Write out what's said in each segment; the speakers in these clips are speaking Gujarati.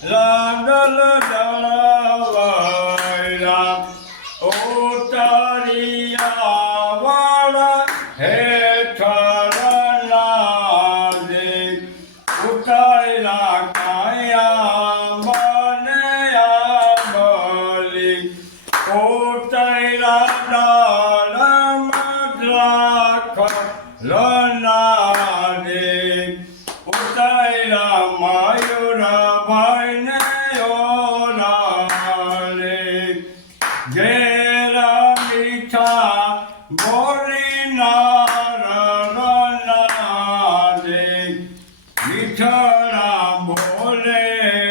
લાગલ દળવાયલા ઓ તારિયા વાળા હે ઠરલા દે ઉતાયલા કાયા મને આબલી ઓ તૈલા દા વિઠળા બોલે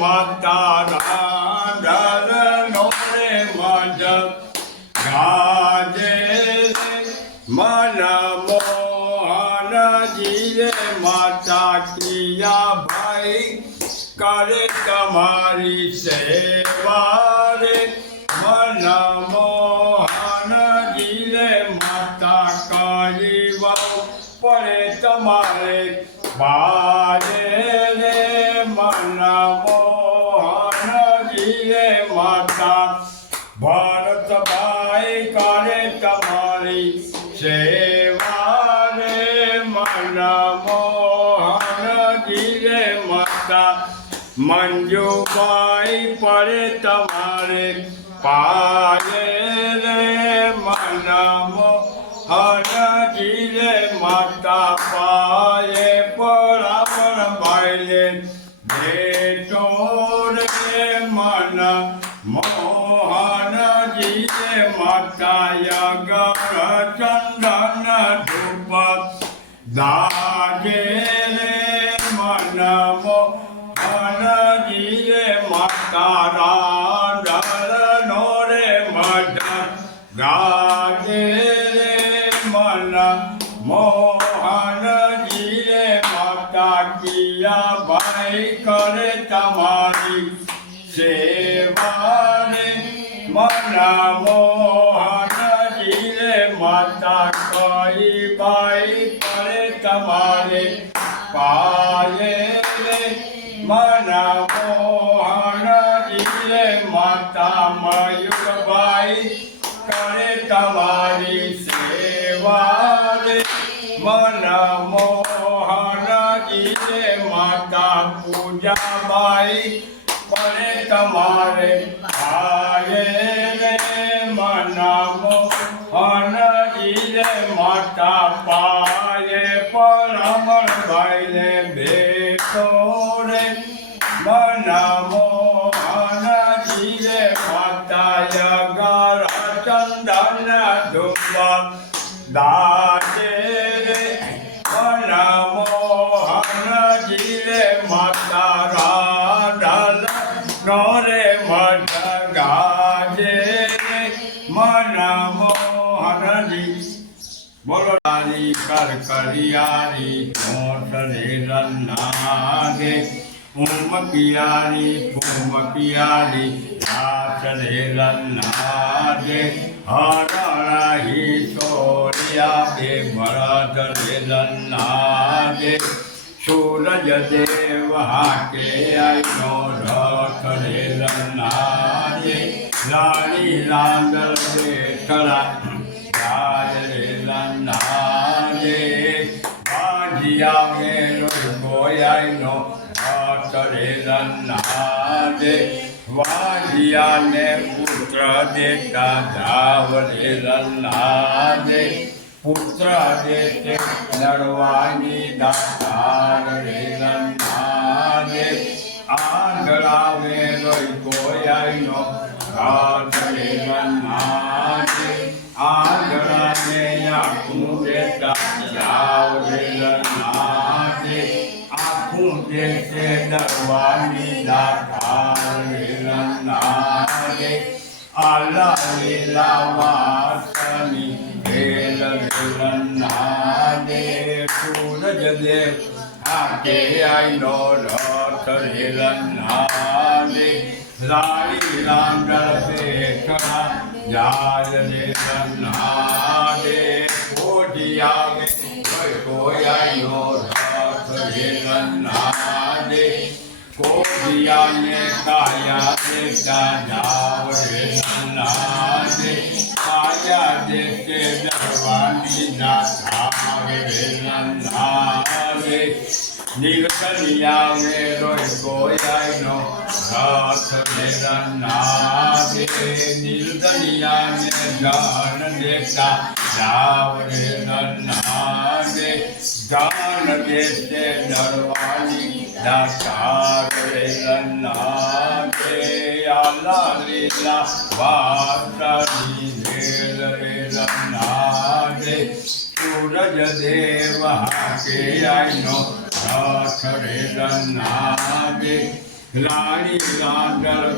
માતા રામ નો રે મન મોહનજી રે માતા કિયા ભાઈ કરે તમારી સેવા રે મન મોહનજી રે માતા કરી પડે તમારે બારે માતા મંજુભાઈ પડે તમારે પાયે રે મનમો, હરજી રે માતા પાયે પરાપણ ભાઈલે ભેટો રે મન મોહનજી રે માતા, યગર ચંદન ધૂપ. દાગે તારા ડરનો રે મઢ ગાજે રે મન મોહનજી રે માતા કિયા ભાઈ કરે તમારી સેવા રે મન મોહનજી રે માતા કઈ ભાઈ કરે તમારે પાયે રે. મન તમારી સેવા રે મન મોહન જીરે માતા પૂજાબાઈ કરે તમારે હાય રે મન મોહન જીરે માતા પાયે પરમણભાઈ રે ભેટો રે મન મોહન દાજે રે મન મોહન જીરે માતા રાધન નો રે મઠ ગાજે રે મન મોહનજી બોલો તારી કર કરિયારી મોટરે રન્નાગે. ઉમકિયારી હરણાહી સોરિયા બે ભરતરે રન્નાગે સૂરજ દેવ હાકે આઈનો રથ રે રન્નાગે રાણી રાંગલ બેઠલા રાજ રે રન્નાગે બાજીયા મેરો ગોયાઈનો રથ રે રન્નાગે વાજિયાને પુત્ર દેતા જાવ રે રન્નાગે પુત્ર દેતે લડવાની દાતાર રે રન્નાગે આગળાવે રોઈ કોયાઈનો રાજ રે રન્નાગે આંગળાને આખું દેતા જાવ રે રન્નાગે આખું દેતે લડવાની દાતાર આલા લીલા વાસની વેલ રે રન્નાગે સૂરજ દેવ આકે આઈનો રથ રે રન્નાગે રાણી લાંગલ બેઠા જાય રે રન્નાગે કોટી આવે કોઈ કોઈ આઈનો રથ રે રન્નાગે કોડિયાને કાયા દેતા જાવ રે નન્નાજે કાયા દેતે દરવાની ના થાવ રે નન્નાજે નિર્કલિયા મે રોય કોયાનો રાત રે નન્નાજે નિર્દલિયા ને ગાન દેતા દરવાની દાતાર રન્નાગે આલા લીલા વાતાની વેલ રે રન્નાગે સૂરજ દેવ હાકે આઈનો રથ રે રન્નાગે રાણી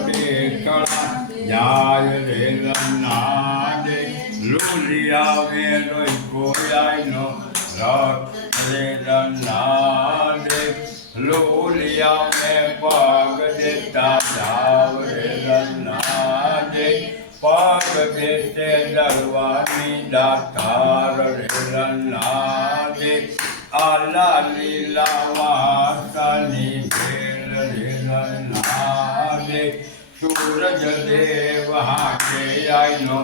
પે કળા જાય રે રન્નાગે લુલિયા વે રન્નાગે લોલિયા મેં પગ દેતા જાવ રે રન્નાગે પગ દેતે દરવાની દાતાર રે રન્નાગે આલા લીલા વાસની ભેલ રે રન્નાગે સૂરજ દેવ હાકે આઈનો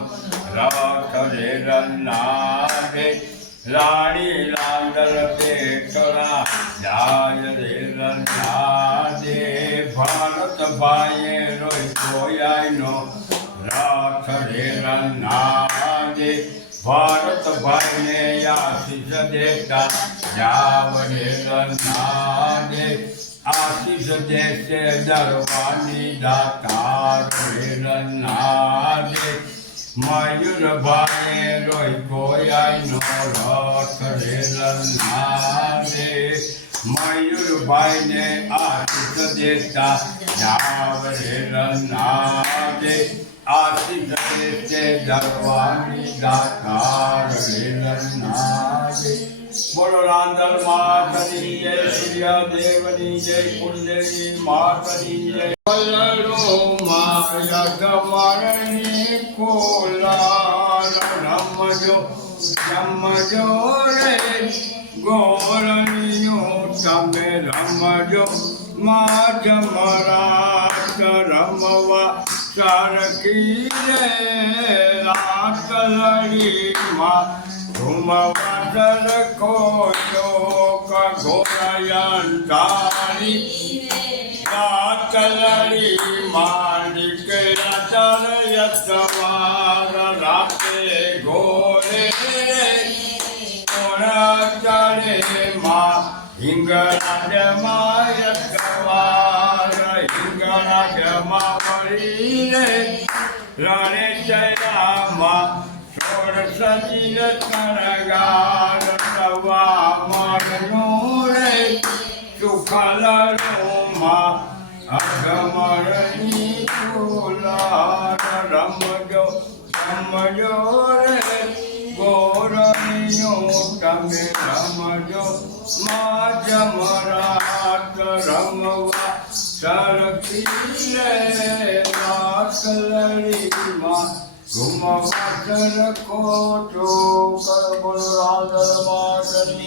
રથ રે રન્નાગે રાણી લાંગલ પેટલા જાય રે ભારત ભાઈએ રોય કોયાઈનો રાખ રે રન્નાદે ભારત ભાઈને આશીષ દેતા, જાવ રે રન્નાદે આશીષ દેશે દરવાની દાતા, રે રન્નાદે બાણે રોય કોયાઈનો રથ રે રન્નાદે મયુરભાઈને આશીષ દેતા જાવ રે રન્નાદે આશીષ દેતે દરવાની દાતાર રે રન્નાદે બોલો રાંધણ માતની જય સૂર્યદેવની જય કુંડલી માતની જય ગમરની કોલા રમજો રમજો રે ગોરણીઓ તમે રમજો મા જમરાત રમવા સારકી રે રાતલડી માં ધુમવાદર ખોજો કઘોરયન તારી રાતલડી માલિક રાતર યતવાર રાતે ઘોરે કોણાચારે માં હિંગરાજમાં યતવાર હિંગરાજમાં પડી રે રણે ચરામાં સોળ સજીલ તરગાર સવા મરનું રે સુખલરોમાં અગમરની ચૂલાર રમજો રમજો રે ગોરણીઓ તમે રમજો મા જમરાત રમવા સરકી રે રાતલડીમાં ઘુમવા ખોટો કર બોલો રાધર માતની